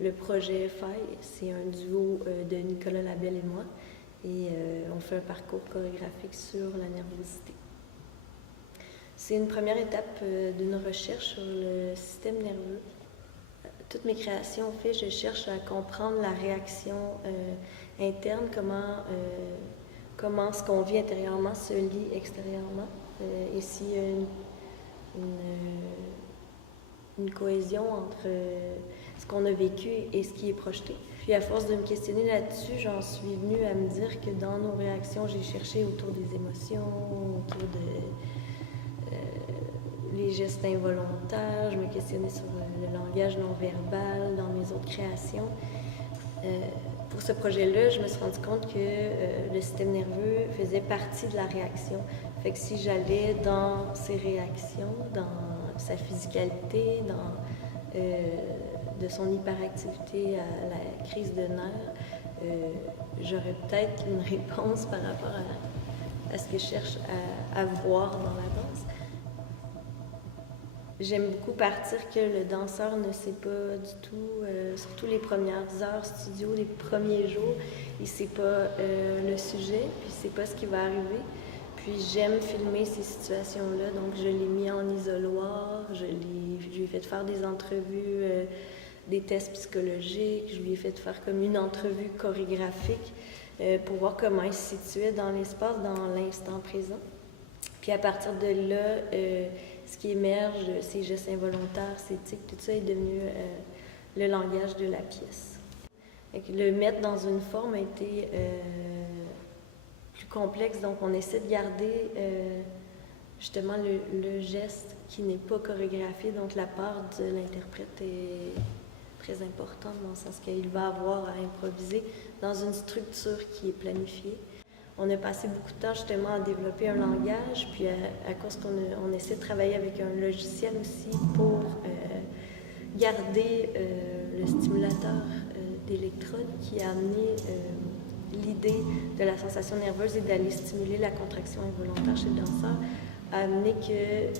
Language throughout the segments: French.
le projet Faille. C'est un duo de Nicolas Labelle et moi. Et on fait un parcours chorégraphique sur la nervosité. C'est une première étape d'une recherche sur le système nerveux. Toutes mes créations, en fait, je cherche à comprendre la réaction interne, comment ce qu'on vit intérieurement se lie extérieurement. Et s'il y a une cohésion entre ce qu'on a vécu et ce qui est projeté. Puis à force de me questionner là-dessus, j'en suis venue à me dire que dans nos réactions, j'ai cherché autour des émotions, autour de les gestes involontaires, je me questionnais sur le langage non verbal dans mes autres créations. Pour ce projet-là, je me suis rendu compte que le système nerveux faisait partie de la réaction. Fait que si j'allais dans ses réactions, dans sa physicalité, de son hyperactivité à la crise de nerfs, j'aurais peut-être une réponse par rapport à ce que je cherche à voir dans la danse. J'aime beaucoup partir que le danseur ne sait pas du tout, surtout les premières heures studio, les premiers jours, il ne sait pas le sujet, puis il ne sait pas ce qui va arriver. Puis j'aime filmer ces situations-là, donc je l'ai mis en isoloir, je lui ai fait faire des entrevues, des tests psychologiques, je lui ai fait faire comme une entrevue chorégraphique pour voir comment il se situait dans l'espace, dans l'instant présent. Puis à partir de là, ce qui émerge, ces gestes involontaires, ces tics, tout ça est devenu le langage de la pièce. Et le mettre dans une forme a été plus complexe, donc on essaie de garder justement le geste qui n'est pas chorégraphié, donc la part de l'interprète est très importante dans le sens qu'il va avoir à improviser dans une structure qui est planifiée. On a passé beaucoup de temps justement à développer un langage, puis à cause qu'on essaie de travailler avec un logiciel aussi pour garder le stimulateur d'électrode qui a amené l'idée de la sensation nerveuse et d'aller stimuler la contraction involontaire chez le danseur, a amené que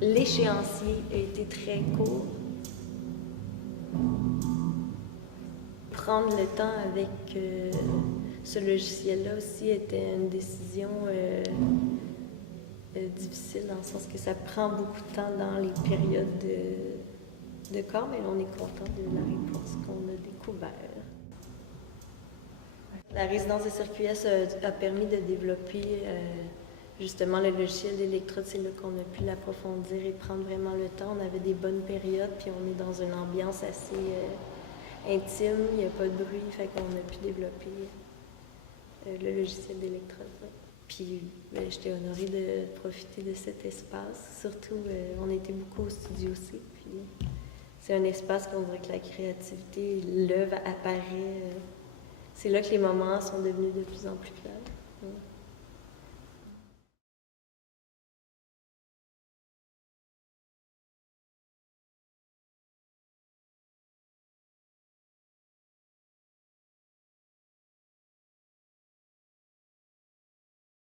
l'échéancier a été très court. Prendre le temps avec ce logiciel-là aussi était une décision difficile dans le sens que ça prend beaucoup de temps dans les périodes de corps, mais on est content de la réponse qu'on a découverte. La résidence de CircuitS a permis de développer justement le logiciel d'électrode. C'est là qu'on a pu l'approfondir et prendre vraiment le temps. On avait des bonnes périodes, puis on est dans une ambiance assez intime, il n'y a pas de bruit, fait qu'on a pu développer le logiciel d'électrode. Ouais. Puis j'étais honorée de profiter de cet espace. Surtout, on était beaucoup au studio aussi. Puis c'est un espace qu'on dirait que la créativité, l'œuvre apparaît. C'est là que les moments sont devenus de plus en plus clairs. Ouais.